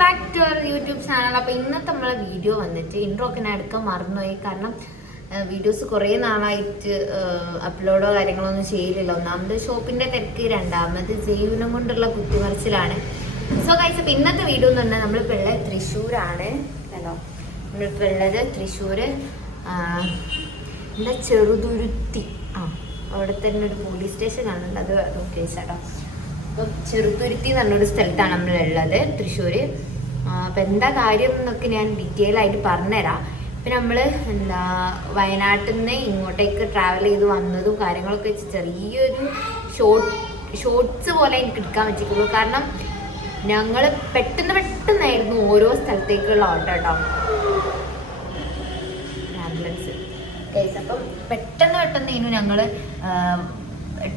Back to our YouTube channel. അപ്പോൾ ഇന്നത്തെ നമ്മളെ വീഡിയോ വന്നിട്ട് ഇൻട്രോ ഒക്കെ ഞാൻ എടുക്കാൻ മറന്നുപോയി. കാരണം വീഡിയോസ് കുറേ നാളായിട്ട് അപ്ലോഡോ കാര്യങ്ങളോ ഒന്നും ചെയ്യില്ല. ഒന്നാമത് ഷോപ്പിൻ്റെ തിരക്ക്, രണ്ടാമത് ജൈവനം കൊണ്ടുള്ള കുത്തിമറിച്ചിലാണ്. സോ ഗൈസ്, അപ്പോൾ ഇന്നത്തെ വീഡിയോ എന്ന് പറഞ്ഞാൽ നമ്മളിപ്പോൾ ഉള്ളത് തൃശ്ശൂരാണ്. ഹലോ, നമ്മളിപ്പോൾ ഉള്ളത് തൃശ്ശൂർ എന്താ ചെറുതുരുത്തി. അവിടെ തന്നെ ഒരു പോലീസ് സ്റ്റേഷൻ കാണുന്നുണ്ട്, അത് നോക്കി വെച്ചാട്ടോ. അപ്പം ചെറുതുരുത്തി എന്ന് പറഞ്ഞൊരു സ്ഥലത്താണ് നമ്മളുള്ളത്, തൃശ്ശൂർ. അപ്പം എന്താ കാര്യം എന്നൊക്കെ ഞാൻ ഡീറ്റെയിൽ ആയിട്ട് പറഞ്ഞുതരാം. ഇപ്പം നമ്മൾ എന്താ വയനാട്ടിൽ നിന്ന് ഇങ്ങോട്ടേക്ക് ട്രാവൽ ചെയ്ത് വന്നതും കാര്യങ്ങളൊക്കെ വെച്ച് ചെറിയൊരു ഷോർട്സ് പോലെ എനിക്ക് എടുക്കാൻ പറ്റിയിട്ടുള്ളൂ. കാരണം ഞങ്ങൾ പെട്ടെന്നായിരുന്നു ഓരോ സ്ഥലത്തേക്കുള്ള ഓട്ടോ കേട്ടോ, ആംബുലൻസ് കേസ്. അപ്പം പെട്ടെന്ന് ഞങ്ങൾ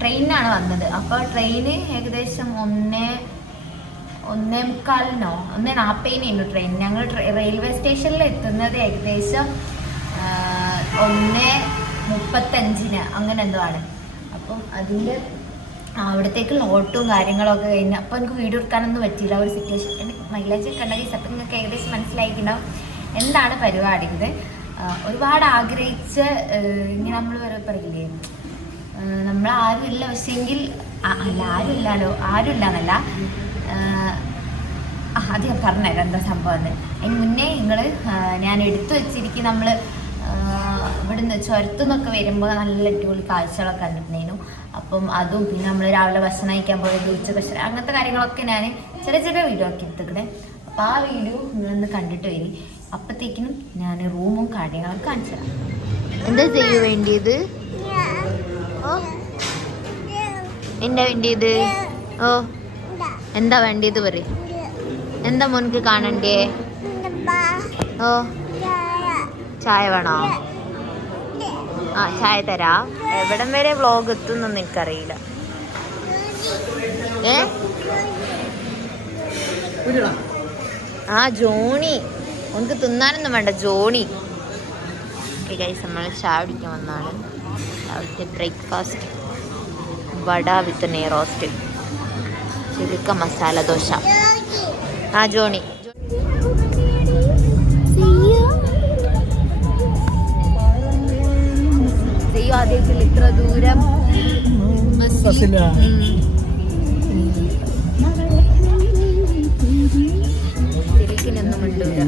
ട്രെയിനിനാണ് വന്നത്. അപ്പോൾ ട്രെയിന് ഏകദേശം 1:45 ട്രെയിൻ. ഞങ്ങൾ റെയിൽവേ സ്റ്റേഷനിൽ എത്തുന്നത് ഏകദേശം 1:35 അങ്ങനെ എന്തോ ആണ്. അപ്പം അതിൻ്റെ അവിടത്തേക്കുള്ള ഓട്ടവും കാര്യങ്ങളൊക്കെ കഴിഞ്ഞ് അപ്പോൾ എനിക്ക് വീഡിയോ എടുക്കാനൊന്നും പറ്റിയില്ല. ഒരു സിറ്റുവേഷൻ മൈലേജ് കണ്ടെങ്കിൽ അപ്പം നിങ്ങൾക്ക് ഏകദേശം മനസ്സിലായിട്ടുണ്ടാവും എന്താണ് പരിപാടി. ഇത് ഒരുപാട് ആഗ്രഹിച്ച ഇങ്ങനെ നമ്മൾ പറയില്ലേ, നമ്മൾ ആരും ഇല്ല, പക്ഷേങ്കിൽ ആരും ഇല്ലാന്നല്ല, അത് ഞാൻ പറഞ്ഞുതരാം എന്താ സംഭവം എന്ന്. അതിന് മുന്നേ ഞാൻ എടുത്തു വെച്ചിരിക്കും. നമ്മൾ ഇവിടുന്ന് ചുരത്തുനിന്നൊക്കെ വരുമ്പോൾ നല്ല അടിപൊളി കാഴ്ചകളൊക്കെ കണ്ടിട്ടുണ്ടായിരുന്നു. അപ്പം അതും പിന്നെ നമ്മൾ രാവിലെ ഭക്ഷണം കഴിക്കാൻ പോയത്, ഉച്ച ഭക്ഷണം, അങ്ങനത്തെ കാര്യങ്ങളൊക്കെ ഞാൻ ചെറിയ വീഡിയോ ആക്കി എടുത്തിക്കണേ. അപ്പോൾ ആ വീഡിയോ നിങ്ങളൊന്ന് കണ്ടിട്ട് വരി. അപ്പോഴത്തേക്കിനും ഞാൻ റൂമും കാര്യങ്ങളൊക്കെ കാണിച്ചു തരാം. എന്താ ചെയ്യൂ വേണ്ടിയത്? എന്താ വേണ്ടിയത്? എന്താ വേണ്ടിയത് പറയും. എന്താ മോനക്ക് കാണണ്ടേ? ചായ വേണോ? ചായ തരാ. എവിടം വരെ വ്ലോഗ് എത്തുന്നൊന്നും എനിക്കറിയില്ല. ജോണി ഓനക്ക് തിന്നാനൊന്നും വേണ്ട, ജോണി. നമ്മൾ ചായ കുടിക്കാൻ വന്നാണ്. രാവിലത്തെ ബ്രേക്ക്ഫാസ്റ്റ് വട വിത്ത് നെയ് റോസ്റ്റ്, ചിലിക്ക മസാല ദോശ. ജോണി ആദ്യമായിട്ടില്ല ഇത്ര ദൂരം. ചിലിക്കിനൊന്നും മിണ്ടൂല.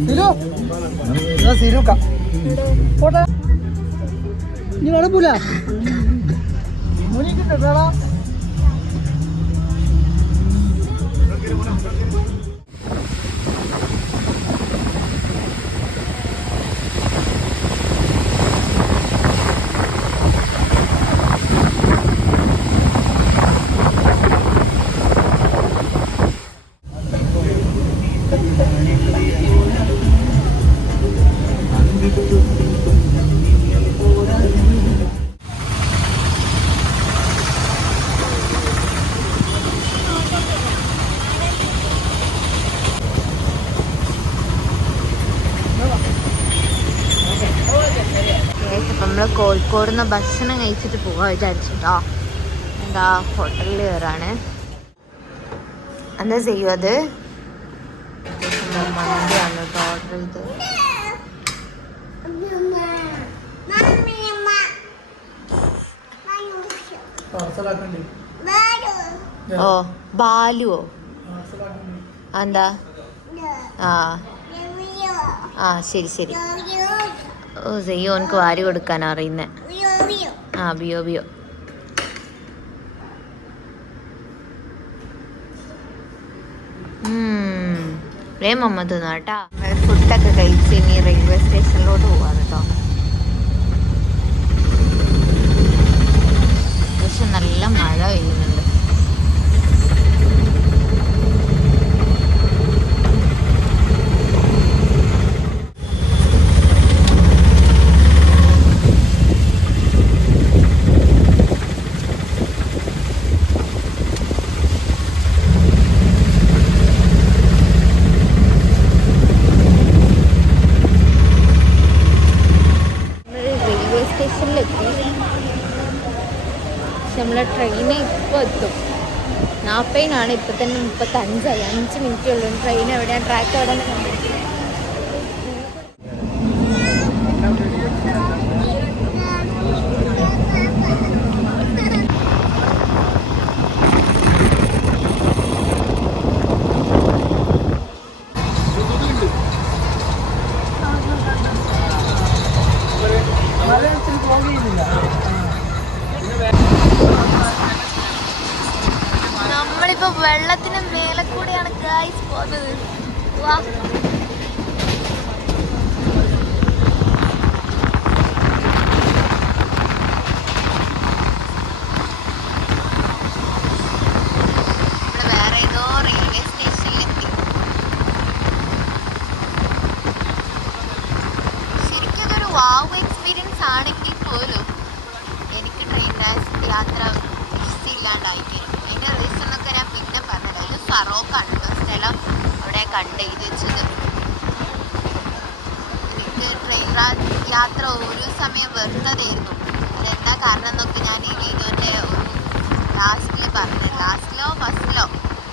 നമ്മൾ കോഴിക്കോട് നിന്ന് ഭക്ഷണം കഴിച്ചിട്ട് പോകാൻ വിചാരിച്ചിട്ടോ. എന്താ ഹോട്ടലിൽ കയറാണ്. എന്താ ചെയ്യും അത്? മന്തിയാണ് കേട്ടോ ഓർഡർ ചെയ്ത്. ബാലുവോ? എന്താ? ശരി. സെയ്യോ എനിക്ക് വാരി കൊടുക്കാൻ അറിയുന്നേ. ബിയോ മമ്മ തിന്നാ കേട്ടാ. ഫുഡൊക്കെ കഴിച്ച് ഇനി റെയിൽവേ സ്റ്റേഷനിലോട്ട് പോവാണ് കേട്ടോ. പക്ഷെ നല്ല മഴ പെയ്യുന്നുണ്ട്. നമ്മളെ ട്രെയിന് ഇപ്പോൾ നാപ്പയിനാണ്. ഇപ്പം തന്നെ 35 5 മിനിറ്റേ ഉള്ളൂ. ട്രെയിൻ എവിടെയാണ്, ട്രാക്ക് എവിടെയാണ് കണ്ടിരിക്കുന്നത്. നമ്മളിപ്പോ വെള്ളത്തിന് മേലെ കൂടെയാണ് ഗായ്സ് പോകുന്നത്. വാ, വേറെ ഏതോ റെയിൽവേ സ്റ്റേഷനിലെത്തി. ശരിക്കും ഇതൊരു വാവ് എക്സ്പീരിയൻസ് ആണെങ്കിൽ പോലും എനിക്ക് ട്രെയിൻ യാത്ര ഇഷ്ടമില്ലാണ്ടായിട്ട്. അതിൻ്റെ റീസൺ ഒക്കെ ഞാൻ പിന്നെ പറഞ്ഞത്. ഇത് ഫറോക്കാണ് സ്ഥലം, അവിടെ കണ്ട് എഴുതി വെച്ചത്. എനിക്ക് ട്രെയിൻ യാത്ര ഒരു സമയം വെറുത്തതായിരുന്നു. അതെന്താ കാരണം എന്നൊക്കെ ഞാൻ ഈ വീഡിയോൻ്റെ ഒരു ലാസ്റ്റിൽ പറഞ്ഞത്. ലാസ്റ്റിലോ ഫസ്റ്റിലോ,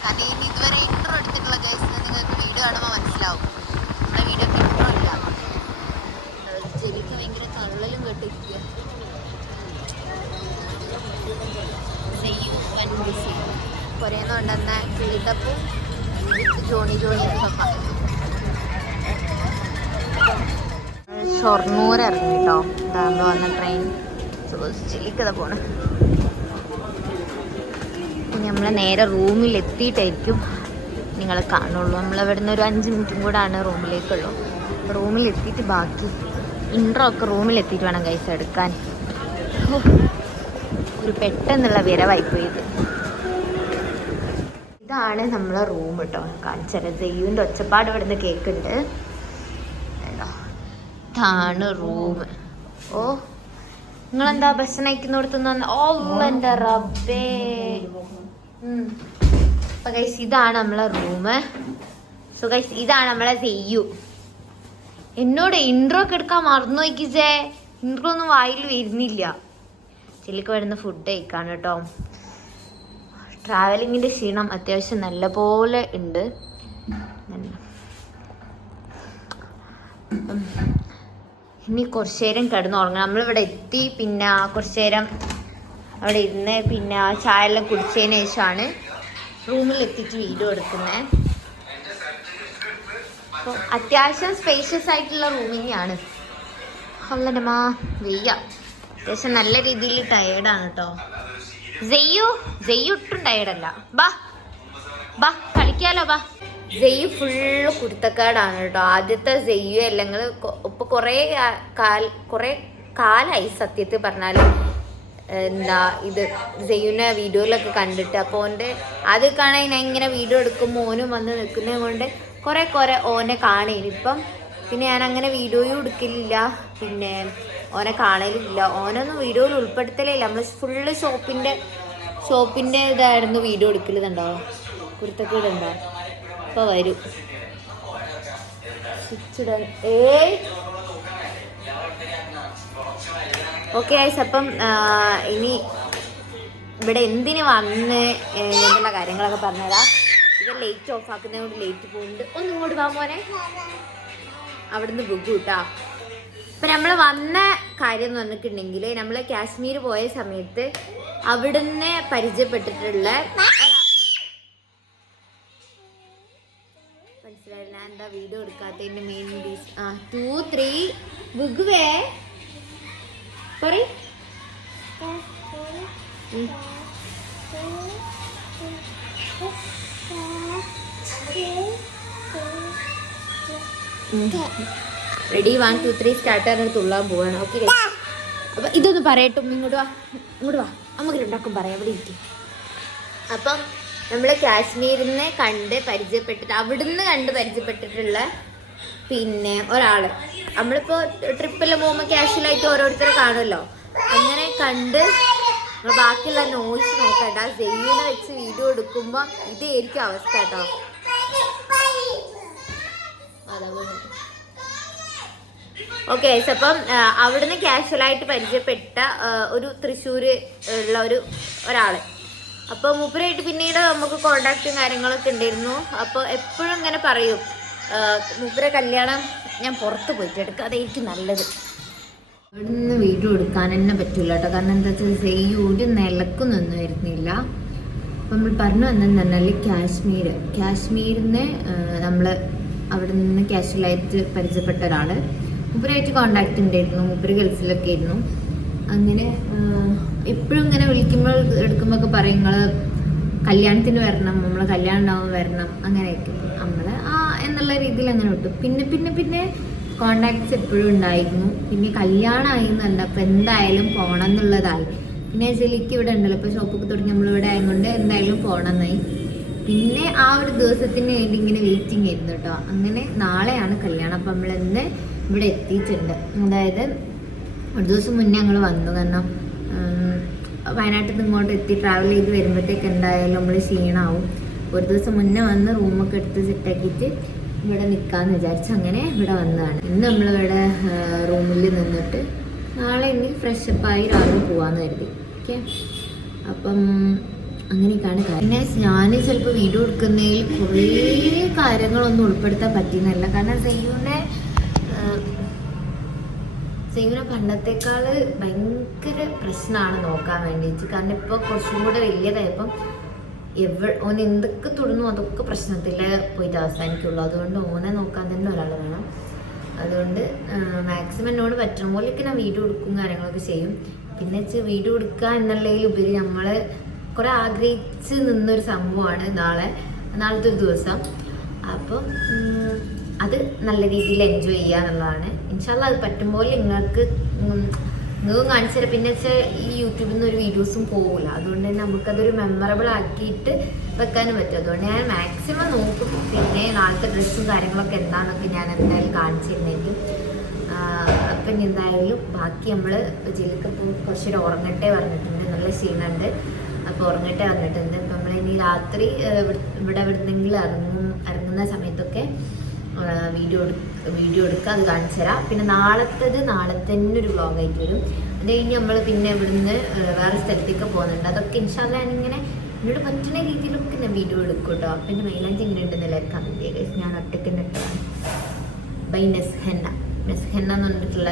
കാരണം ഇനി ഇതുവരെ ഇൻട്രോ എടുത്തിട്ടുള്ള കേസ് നിങ്ങൾക്ക് വീഡിയോ കാണുമ്പോൾ മനസ്സിലാവും. നമ്മുടെ വീഡിയോക്ക് ഇൻട്രോ ഇല്ല. ചെവിക്ക് ഭയങ്കര തള്ളലും കേട്ടിരിക്കുക. കുറേന്ന് കൊണ്ടുവന്ന കിളിതപ്പും ജോണി ഷൊർണൂർ ഇറങ്ങി കേട്ടോ. നമ്മൾ വന്ന ട്രെയിൻ ചിലിക്കത പോണ്. ഇനി നമ്മൾ നേരെ റൂമിലെത്തിയിട്ടായിരിക്കും നിങ്ങൾ കാണുള്ളൂ. നമ്മളിവിടെ നിന്ന് ഒരു 5 മിനിറ്റും കൂടാണ് റൂമിലേക്കുള്ളൂ. റൂമിലെത്തിയിട്ട് ബാക്കി ഇൻട്രോ ഒക്കെ റൂമിലെത്തിയിട്ട് വേണം ഗൈസ് എടുക്കാൻ. ഒരു പെട്ടെന്നുള്ള വിരവായിപ്പോയത്. ഇതാണ് നമ്മളെ റൂം കേട്ടോ. കാണിച്ചാൽ ജയ്യുവിൻ്റെ ഒച്ചപ്പാട് ഇവിടെ നിന്ന് കേൾക്കുന്നുണ്ട്. ഇതാണ് റൂം. ഓ, നിങ്ങളെന്താ ഭക്ഷണം കഴിക്കുന്നിടത്തുനിന്ന്? ഓ എൻ്റെ റബ്ബേ. അപ്പൊ ഗൈസ് ഇതാണ് നമ്മളെ റൂം. സോ ഗൈസ് ഇതാണ് നമ്മളെ ജയ്യു. എന്നോട് ഇൻട്രോ ഒക്കെ എടുക്കാൻ മറന്നു നോക്കിച്ചേ. ഇൻട്രോ ഒന്നും വായിൽ വരുന്നില്ല. ചില്ലിക്ക് വരുന്ന ഫുഡ് കഴിക്കാണ് കേട്ടോ. ട്രാവലിങ്ങിൻ്റെ ക്ഷീണം അത്യാവശ്യം നല്ല പോലെ ഉണ്ട്. ഇനി കുറച്ച് നേരം കിടന്നുറങ്ങണം. നമ്മളിവിടെ എത്തി, പിന്നെ കുറച്ച് നേരം അവിടെ ഇരുന്ന് പിന്നെ ചായ എല്ലാം കുടിച്ചതിന് ശേഷമാണ് റൂമിലെത്തിയിട്ട് വീഡിയോ എടുക്കുന്നത്. അപ്പോൾ അത്യാവശ്യം സ്പേഷ്യസ് ആയിട്ടുള്ള റൂമിനെയാണ്. അല്ലൻ്റെ മാ വെയ്യ, അത്യാവശ്യം നല്ല രീതിയിൽ ടയേർഡാണ് കേട്ടോ. ജയ്യു ഒട്ടും ടയേർഡല്ല. ബാ കളിക്കാലോ, ബാ. ജയ്യു ഫുള്ള് കുരുത്തക്കാടാണ് കേട്ടോ. ആദ്യത്തെ ജയ്യു അല്ലെങ്കിൽ ഇപ്പൊ കുറേ കാലായി സത്യത്തിൽ പറഞ്ഞാൽ. എന്താ ഇത് ജയ്യുവിനെ വീഡിയോയിലൊക്കെ കണ്ടിട്ട്. അപ്പോൾ ഓൻ്റെ അത് കാണാൻ ഞാൻ ഇങ്ങനെ വീഡിയോ എടുക്കുമ്പോൾ ഓനും വന്ന് നിൽക്കുന്നത് കൊണ്ട് കുറേ ഓനെ കാണേന്. ഇപ്പം പിന്നെ ഞാൻ അങ്ങനെ വീഡിയോയും എടുക്കലില്ല, പിന്നെ ഓനെ കാണലില്ല. ഓനൊന്നും വീഡിയോയിൽ ഉൾപ്പെടുത്തലില്ല. നമ്മൾ ഫുള്ള് ഷോപ്പിൻ്റെ ഇതായിരുന്നു വീഡിയോ എടുക്കലുണ്ടോ, കുരുത്തക്കേടുണ്ടോ. ഇപ്പോൾ വരും സ്വിച്ചിടാൻ. ഓക്കെ ആയിസ്. അപ്പം ഇനി ഇവിടെ എന്തിന് വന്ന് എന്നുള്ള കാര്യങ്ങളൊക്കെ പറഞ്ഞുതരാം. ഇത് ലൈറ്റ് ഓഫ് ആക്കുന്നതുകൊണ്ട് ലൈറ്റ് പോകുന്നുണ്ട്. ഒന്നും കൂടി വാ മോനെ, അവിടുന്ന് ബുക്ക് കൂട്ടാ. ഇപ്പം നമ്മൾ വന്ന കാര്യം എന്ന് പറഞ്ഞിട്ടുണ്ടെങ്കിൽ, നമ്മൾ കാശ്മീർ പോയ സമയത്ത് അവിടുന്ന് പരിചയപ്പെട്ടിട്ടുള്ള മനസ്സിലായില്ല എന്താ വീഡിയോ എടുക്കാത്തതിൻ്റെ മെയിൻ റീസൺ. 2 3 ബുഗ്വേ പറയ്. റെഡി 1 2 3 സ്റ്റാർട്ടറിന് തുള്ളാൻ പോവാണ്. ഓക്കെ, അപ്പം ഇതൊന്ന് പറയട്ടും. ഇങ്ങോട്ട് വാ നമുക്ക് രണ്ടാക്കും പറയാം. ഇവിടെ ഇരിക്കും. അപ്പം നമ്മൾ കാശ്മീരിൽ നിന്ന് അവിടുന്ന് കണ്ട് പരിചയപ്പെട്ടിട്ടുള്ള പിന്നെ ഒരാൾ. നമ്മളിപ്പോൾ ട്രിപ്പെല്ലാം പോകുമ്പോൾ കാഷ്വലായിട്ട് ഓരോരുത്തരെ കാണുമല്ലോ, അങ്ങനെ കണ്ട് ബാക്കിയുള്ള നോയ്സ് നോക്കണ്ട. ജയ്യുനെ വെച്ച് വീഡിയോ എടുക്കുമ്പോൾ ഇതായിരിക്കും അവസ്ഥ കേട്ടോ. ഓക്കെ, അപ്പം അവിടുന്ന് കാഷ്വലായിട്ട് പരിചയപ്പെട്ട ഒരു തൃശ്ശൂർ ഉള്ള ഒരാൾ. അപ്പോൾ മൂപ്പരായിട്ട് പിന്നീട് നമുക്ക് കോണ്ടാക്റ്റും കാര്യങ്ങളൊക്കെ ഉണ്ടായിരുന്നു. അപ്പോൾ എപ്പോഴും ഇങ്ങനെ പറയും മൂപ്പരെ കല്യാണം ഞാൻ പുറത്ത് പോയിട്ട് എടുക്കാം, അതായിരിക്കും നല്ലത്. ഇവിടെ നിന്ന് വീഡിയോ എടുക്കാൻ തന്നെ പറ്റില്ല കേട്ടോ. കാരണം എന്താ വെച്ചാൽ ഈ ഒരു നിലക്കൊന്നും വരുന്നില്ല. അപ്പം നമ്മൾ പറഞ്ഞു വന്നെന്ന് പറഞ്ഞാൽ കാശ്മീരിന്ന് നമ്മൾ അവിടെ നിന്ന് കാഷ്വലായിട്ട് പരിചയപ്പെട്ട ഒരാൾ, മൂപ്പരായിട്ട് കോണ്ടാക്ട് ഉണ്ടായിരുന്നു. മൂപ്പര് ഗൾഫിലൊക്കെ ആയിരുന്നു. അങ്ങനെ എപ്പോഴും ഇങ്ങനെ വിളിക്കുമ്പോൾ എടുക്കുമ്പോഴൊക്കെ പറയും നിങ്ങൾ കല്യാണത്തിന് വരണം, നമ്മൾ കല്യാണം ഉണ്ടാവുമ്പോൾ വരണം, അങ്ങനെയൊക്കെ നമ്മൾ എന്നുള്ള രീതിയിൽ അങ്ങനെ വിട്ടു. പിന്നെ കോണ്ടാക്ട്സ് എപ്പോഴും ഉണ്ടായിരുന്നു. പിന്നെ കല്യാണമായി എന്നല്ല, അപ്പം എന്തായാലും പോകണം എന്നുള്ളതായി. പിന്നെ ജെലിക്ക് ഇവിടെ ഉണ്ടല്ലോ, ഇപ്പോൾ ഷോപ്പൊക്കെ തുടങ്ങി നമ്മളിവിടെ ആയതുകൊണ്ട് എന്തായാലും പോകണമെന്നായി. പിന്നെ ആ ഒരു ദിവസത്തിന് വേണ്ടി ഇങ്ങനെ വെയിറ്റിംഗ് ആയിരുന്നു കേട്ടോ. അങ്ങനെ നാളെയാണ് കല്യാണം. അപ്പം നമ്മളിന്ന് ഇവിടെ എത്തിയിട്ടുണ്ട്. അതായത് ഒരു ദിവസം മുന്നേ ഞങ്ങൾ വന്നു. കാരണം വയനാട്ടിൽ നിന്ന് ഇങ്ങോട്ട് എത്തി ട്രാവൽ ചെയ്ത് വരുമ്പോഴത്തേക്ക് എന്തായാലും നമ്മൾ ക്ഷീണമാവും. ഒരു ദിവസം മുന്നേ വന്ന് റൂമൊക്കെ എടുത്ത് സെറ്റാക്കിയിട്ട് ഇവിടെ നിൽക്കാമെന്ന് വിചാരിച്ചു. അങ്ങനെ ഇവിടെ വന്നതാണ്. ഇന്ന് നമ്മളിവിടെ റൂമിൽ നിന്നിട്ട് നാളെ ഇനി ഫ്രഷപ്പായി രാവിലെ പോകാമെന്ന് കരുതി. ഓക്കെ, അപ്പം അങ്ങനെയൊക്കെയാണ് കാര്യം. പിന്നെ ഞാൻ ചിലപ്പോൾ വീഡിയോ എടുക്കുന്നതിൽ കുറേ കാര്യങ്ങളൊന്നും ഉൾപ്പെടുത്താൻ പറ്റുന്നില്ല. കാരണം സെയ്യുനെ പണ്ടത്തേക്കാൾ ഭയങ്കര പ്രശ്നമാണ് നോക്കാൻ വേണ്ടിയിട്ട്. കാരണം ഇപ്പോൾ കുറച്ചും കൂടെ വലിയതായപ്പം ഓൻ എന്തൊക്കെ തൊടുന്നു അതൊക്കെ പ്രശ്നത്തിൽ പോയിട്ട് അവസാനിക്കുള്ളൂ. അതുകൊണ്ട് ഓനെ നോക്കാൻ തന്നെ ഒരാൾ വേണം. അതുകൊണ്ട് മാക്സിമം എന്നോട് പറ്റുന്ന പോലെയൊക്കെ ഞാൻ വീഡിയോ എടുക്കും, കാര്യങ്ങളൊക്കെ ചെയ്യും. പിന്നെ വീഡിയോ എടുക്കുക എന്നുള്ളതിലുപരി നമ്മൾ കുറേ ആഗ്രഹിച്ച് നിന്നൊരു സംഭവമാണ് നാളത്തെ ഒരു ദിവസം. അപ്പം അത് നല്ല രീതിയിൽ എൻജോയ് ചെയ്യുക എന്നുള്ളതാണ്. ഇൻഷാല്ലാ അത് പറ്റുമ്പോൾ നിങ്ങൾക്ക് കാണിച്ചു തരാം. പിന്നെ വെച്ചാൽ ഈ യൂട്യൂബിൽ നിന്ന് ഒരു വീഡിയോസും പോകില്ല. അതുകൊണ്ട് തന്നെ നമുക്കതൊരു മെമ്മറബിൾ ആക്കിയിട്ട് വെക്കാനും പറ്റും. അതുകൊണ്ട് ഞാൻ മാക്സിമം നോക്കും. പിന്നെ നാളത്തെ ഡ്രസ്സും കാര്യങ്ങളൊക്കെ എന്താണെന്നൊക്കെ ഞാൻ എന്തായാലും കാണിച്ചിരുന്നേക്കും. അപ്പം എന്തായാലും ബാക്കി നമ്മൾ ജയിലിലേക്ക് കുറച്ചൊരു ഉറങ്ങട്ടെ പറഞ്ഞിട്ടുണ്ട്. നല്ല ക്ഷീണമുണ്ട്, അപ്പോൾ ഉറങ്ങട്ടെ പറഞ്ഞിട്ടുണ്ട്. അപ്പം നമ്മളിനി രാത്രി ഇവിടെ എവിടുന്നെങ്കിലും ഇറങ്ങുന്ന സമയത്തൊക്കെ വീഡിയോ എടുക്കുക, അത് കാണിച്ചു തരാം. പിന്നെ നാളെ തന്നെ ഒരു വ്ളോഗായിട്ട് വരും. അത് കഴിഞ്ഞ് നമ്മൾ പിന്നെ ഇവിടുന്ന് വേറെ സ്ഥലത്തേക്ക് പോകുന്നുണ്ട്. അതൊക്കെ ഇൻഷാല്ലാ ഞാനിങ്ങനെ എന്നോട് പറ്റുന്ന രീതിയിലൊക്കെ ഞാൻ വീഡിയോ എടുക്കും കേട്ടോ. പിന്നെ മൈലാഞ്ചി എങ്ങനെ ഉണ്ടെന്ന് കമൻറ്റ്. ഞാൻ ഒറ്റയ്ക്ക് തന്നെ ഇട്ടതാണ് ബൈ നെസ്ഹെന്ന എന്ന് പറഞ്ഞിട്ടുള്ള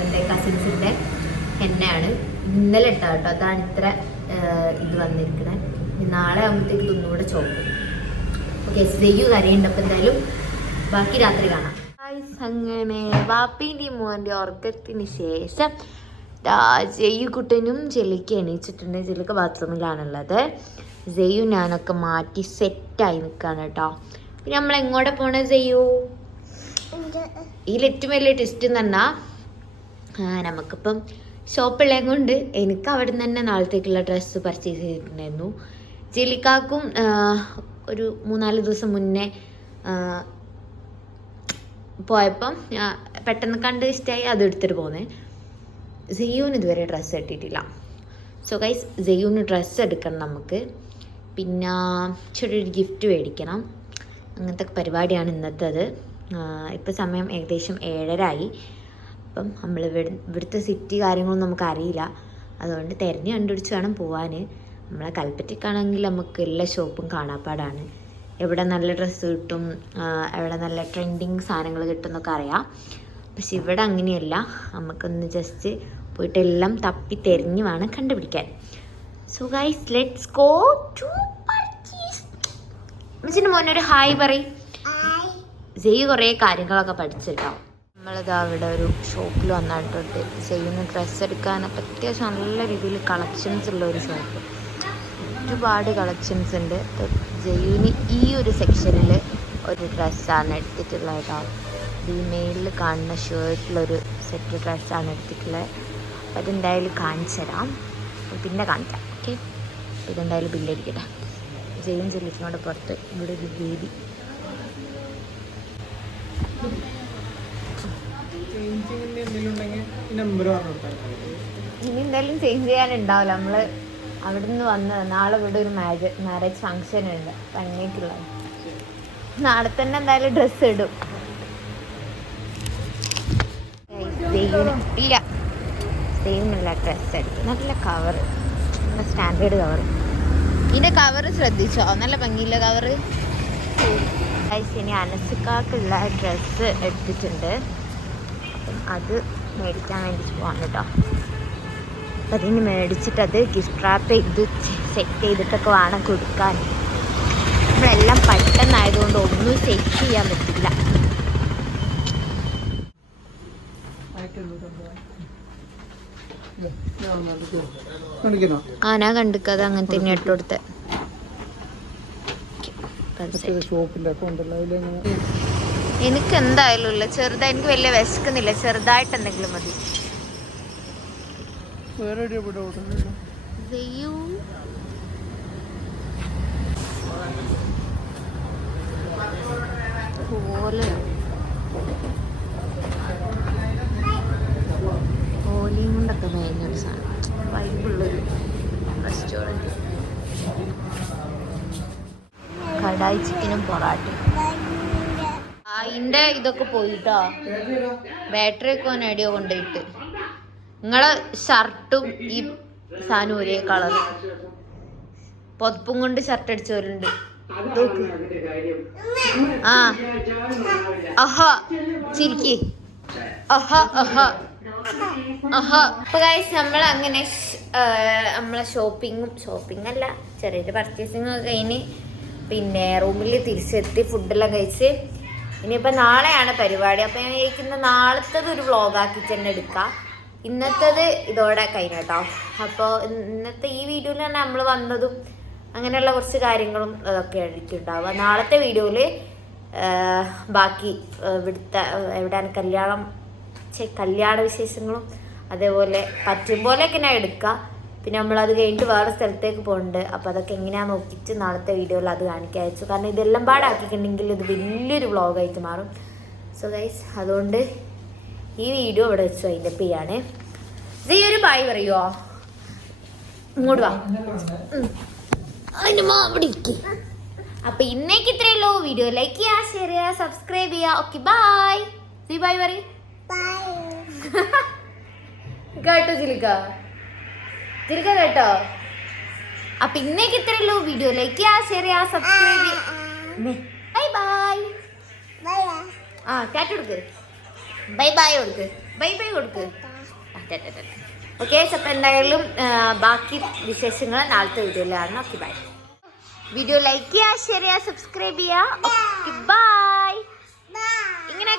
എൻ്റെ കസിൻസിൻ്റെ ഹെന്നയാണ്. ഇന്നലെ ഇട്ടാ കേട്ടോ. അതാണ് ഇത്ര ഇത് വന്നിരിക്കുന്നത്. നാളെ ആകുമ്പോഴത്തേക്ക് ഒന്നുകൂടെ ചോക്കും. ഓക്കെ, സെയ്യു കരയുണ്ട്. അപ്പം എന്തായാലും ബാക്കി രാത്രി കാണാം. അങ്ങനെ വാപ്പിൻ്റെയും മോൻ്റെ ഉറക്കത്തിന് ശേഷം ജെയ്യു കുട്ടനും ജെലിക്ക് എണീച്ചിട്ടുണ്ട്. ജെലിക്ക് ബാത്റൂമിലാണുള്ളത്. ജെയ്യു ഞാനൊക്കെ മാറ്റി സെറ്റായി നിൽക്കുകയാണ് കേട്ടോ. പിന്നെ നമ്മൾ എങ്ങോട്ട് പോണേ ജെയ്യു? ഇതിൽ ഏറ്റവും വലിയ ടെസ്റ്റ് എന്ന് പറഞ്ഞാൽ നമുക്കിപ്പം ഷോപ്പുള്ളത് കൊണ്ട് എനിക്ക് അവിടെ നിന്ന് തന്നെ നാളത്തേക്കുള്ള ഡ്രസ്സ് പർച്ചേസ് ചെയ്തിട്ടുണ്ടായിരുന്നു. ജെലിക്കാക്കും ഒരു 3-4 ദിവസം മുന്നേ പോയപ്പം പെട്ടെന്ന് കണ്ട് ഇഷ്ടമായി അത് എടുത്തിട്ട് പോന്നേ. സെയ്യൂന് ഇതുവരെ ഡ്രസ്സ് കിട്ടിയിട്ടില്ല. സോ ഗൈസ്, സെയ്യൂന് ഡ്രസ്സ് എടുക്കണം നമുക്ക്. പിന്നെ ചെറിയൊരു ഗിഫ്റ്റ് മേടിക്കണം. അങ്ങനത്തെ പരിപാടിയാണ് ഇന്നത്തേത്. ഇപ്പം സമയം ഏകദേശം 7:30 അപ്പം നമ്മൾ ഇവിടുത്തെ സിറ്റി കാര്യങ്ങളൊന്നും നമുക്കറിയില്ല. അതുകൊണ്ട് തിരഞ്ഞ് കണ്ടുപിടിച്ച് വേണം പോവാൻ. നമ്മളെ കൽപ്പറ്റയ്ക്കാണെങ്കിൽ നമുക്ക് എല്ലാ ഷോപ്പും കാണാപ്പാടാണ്. എവിടെ നല്ല ഡ്രസ്സ് കിട്ടും, എവിടെ നല്ല ട്രെൻഡിങ് സാധനങ്ങൾ കിട്ടും എന്നൊക്കെ അറിയാം. പക്ഷെ ഇവിടെ അങ്ങനെയല്ല. നമുക്കൊന്ന് ജസ്റ്റ് പോയിട്ട് എല്ലാം തപ്പി തിരഞ്ഞ് വേണം കണ്ടുപിടിക്കാൻ. So guys, let's go to purchase. മിസ്സിൻ്റെ മോനൊരു ഹായ് പറയും. ജെയ്യു കുറേ കാര്യങ്ങളൊക്കെ പഠിച്ചിട്ടോ. നമ്മളിത് അവിടെ ഒരു ഷോപ്പിൽ വന്നിട്ടുണ്ട്. ജെയ്യുന് ഡ്രസ്സ് എടുക്കാനൊക്കെ അത്യാവശ്യം നല്ല രീതിയിൽ കളക്ഷൻസ് ഉള്ള ഒരു ഷോപ്പ്. ഒരുപാട് കളക്ഷൻസ് ഉണ്ട്. ജെയ്യുന് ഈ ഒരു സെക്ഷനിൽ ഒരു ഡ്രസ്സാണ് എടുത്തിട്ടുള്ളത് കേട്ടോ. ഈ മെയിലിൽ കാണുന്ന ഷർട്ടിലൊരു സെറ്റ് ഡ്രസ്സാണ് എടുത്തിട്ടുള്ളത്. അപ്പോൾ അതെന്തായാലും കാണിച്ചു തരാം, പിന്നെ കാണിക്കാം. ഓക്കെ, ഇതെന്തായാലും ബില്ലടിക്കട്ടെ. ജെയ്യും ജെല്ലിസിനോട് പുറത്ത് ഇവിടെ ഒരു ബേബി. ഇനി എന്തായാലും ചേഞ്ച് ചെയ്യാനുണ്ടാവില്ല. നമ്മൾ അവിടെ നിന്ന് വന്ന് നാളെ ഇവിടെ ഒരു മാരേജ് ഫങ്ഷൻ ഉണ്ട്. അപ്പം അങ്ങനെയൊക്കെയുള്ളത് നാളെ തന്നെ എന്തായാലും ഡ്രസ്സ് ഇടും. സെയിമില്ല ഡ്രസ്സ് എടുക്കും. നല്ല കവർ, നല്ല സ്റ്റാൻഡേർഡ് കവർ. ഇതിന്റെ കവറ് ശ്രദ്ധിച്ചോ? നല്ല ഭംഗിയില്ല കവറ്. ഇനി അനസിക്കാക്കുള്ള ഡ്രസ്സ് എടുത്തിട്ടുണ്ട്. അപ്പം അത് മേടിക്കാൻ വേണ്ടി പോവാണ് കേട്ടോ. അപ്പം അതിന് മേടിച്ചിട്ട് അത് ഗിഫ്റ്റ് റാപ്പ് ചെയ്ത് സെറ്റ് ചെയ്തിട്ടൊക്കെ വേണം കൊടുക്കാൻ. നമ്മളെല്ലാം പെട്ടെന്നായതുകൊണ്ട് ഒന്നും സെറ്റ് ചെയ്യാൻ പറ്റില്ല. ഞാൻ കണ്ടിക്കത് അങ്ങനെ തന്നെ ഇട്ട് കൊടുത്ത്. എനിക്ക് എന്തായാലും ഇല്ല, ചെറുതായി. എനിക്ക് വലിയ വിശക്കുന്നില്ല, ചെറുതായിട്ട് എന്തെങ്കിലും മതി. ഓലയും കൊണ്ടൊക്കെ മേഞ്ഞൊരു സാധനം, വൈബുള്ളൊരു റെസ്റ്റോറൻറ്റ്. കടായി ചിക്കനും പൊറാട്ടയും. അതിൻ്റെ ഇതൊക്കെ പോയിട്ടോ, ബാറ്ററി ഒക്കെ എവിടെയോ കൊണ്ടുപോയിട്ട്. നിങ്ങളെ ഷർട്ടും ഈ സാധനം ഒരേ കളർ, പൊതപ്പും കൊണ്ട് ഷർട്ട് അടിച്ചവരുണ്ട്. ആ അഹാ ചിരിക്ക്, അഹാ അഹാ അഹാ. അപ്പൊ ഗൈസ് നമ്മളങ്ങനെ നമ്മളെ ഷോപ്പിംഗ് അല്ല, ചെറിയൊരു പർച്ചേസിങ് ഒക്കെ കഴിഞ്ഞ് പിന്നെ റൂമിൽ തിരിച്ചെത്തി, ഫുഡെല്ലാം കഴിച്ച്. ഇനിയിപ്പോൾ നാളെയാണ് പരിപാടി. അപ്പോൾ ഞാൻ കഴിക്കുന്ന നാളത്തേത് ഒരു വ്ളോഗാക്കിയിട്ട് തന്നെ എടുക്കാം. ഇന്നത്തേത് ഇതോടെ കഴിഞ്ഞു കേട്ടോ. അപ്പോൾ ഇന്നത്തെ ഈ വീഡിയോയിൽ തന്നെ നമ്മൾ വന്നതും അങ്ങനെയുള്ള കുറച്ച് കാര്യങ്ങളും അതൊക്കെ ആയിരിക്കുണ്ടാവുക. നാളത്തെ വീഡിയോയിൽ ബാക്കി ഇവിടുത്തെ എവിടെയാണ് കല്യാണ വിശേഷങ്ങളും അതേപോലെ പറ്റും പോലെയൊക്കെ ഞാൻ എടുക്കാം. പിന്നെ നമ്മളത് കഴിഞ്ഞിട്ട് വേറെ സ്ഥലത്തേക്ക് പോകുന്നുണ്ട്. അപ്പോൾ അതൊക്കെ എങ്ങനെയാണെന്ന് നോക്കിയിട്ട് നാളത്തെ വീഡിയോയിൽ അത് കാണിക്കാൻ അയച്ചു. കാരണം ഇതെല്ലാം പാടാക്കിയിട്ടുണ്ടെങ്കിൽ ഇത് വലിയൊരു വ്ളോഗായിട്ട് മാറും. സോ ഗൈസ്, അതുകൊണ്ട് ഈ വീഡിയോ ഇവിടെ വെച്ച് വൈൻഡപ്പ് ചെയ്യാണ്. ഈ ഒരു ബായ് പറയുമോ? ഇങ്ങോട്ട് വാ, അവിടെ ഇരിക്ക്. അപ്പൊ ഇന്നേക്ക് ഇത്രയുള്ളൂ. വീഡിയോ ലൈക്ക് ചെയ്യുക, ഷെയർ ചെയ്യുക, സബ്സ്ക്രൈബ് ചെയ്യുക. Okay bye. സീ ബൈ പറയും കേട്ടോ ചിലിക്ക കേട്ടോ. അപ്പൊ ഇന്നേക്ക് ഇത്രയുള്ളൂ. വീഡിയോ ലൈക്ക് ചെയ്യുക, ഷെയർ ചെയ്യുക, സബ്സ്ക്രൈബ് ചെയ്യുക. Bye bye. ആ ടാറ്റ കൊടുക്ക്, ബൈ ബൈ കൊടുക്ക്, ബൈ ബൈ കൊടുക്ക്. ഓക്കെ. അപ്പം എന്തായാലും ബാക്കി വിശേഷങ്ങൾ നാളത്തെ വീഡിയോയിലാണ്. Okay bye. വീഡിയോ ലൈക്ക് ചെയ്യുക, ഷെയർ ചെയ്യുക, സബ്സ്ക്രൈബ് ചെയ്യുക. Okay bye. ഇങ്ങനെ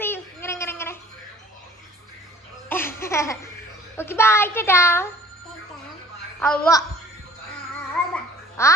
ചെയ്യൂ, ഇങ്ങനെ. Okay bye. ടാറ്റാ. ആ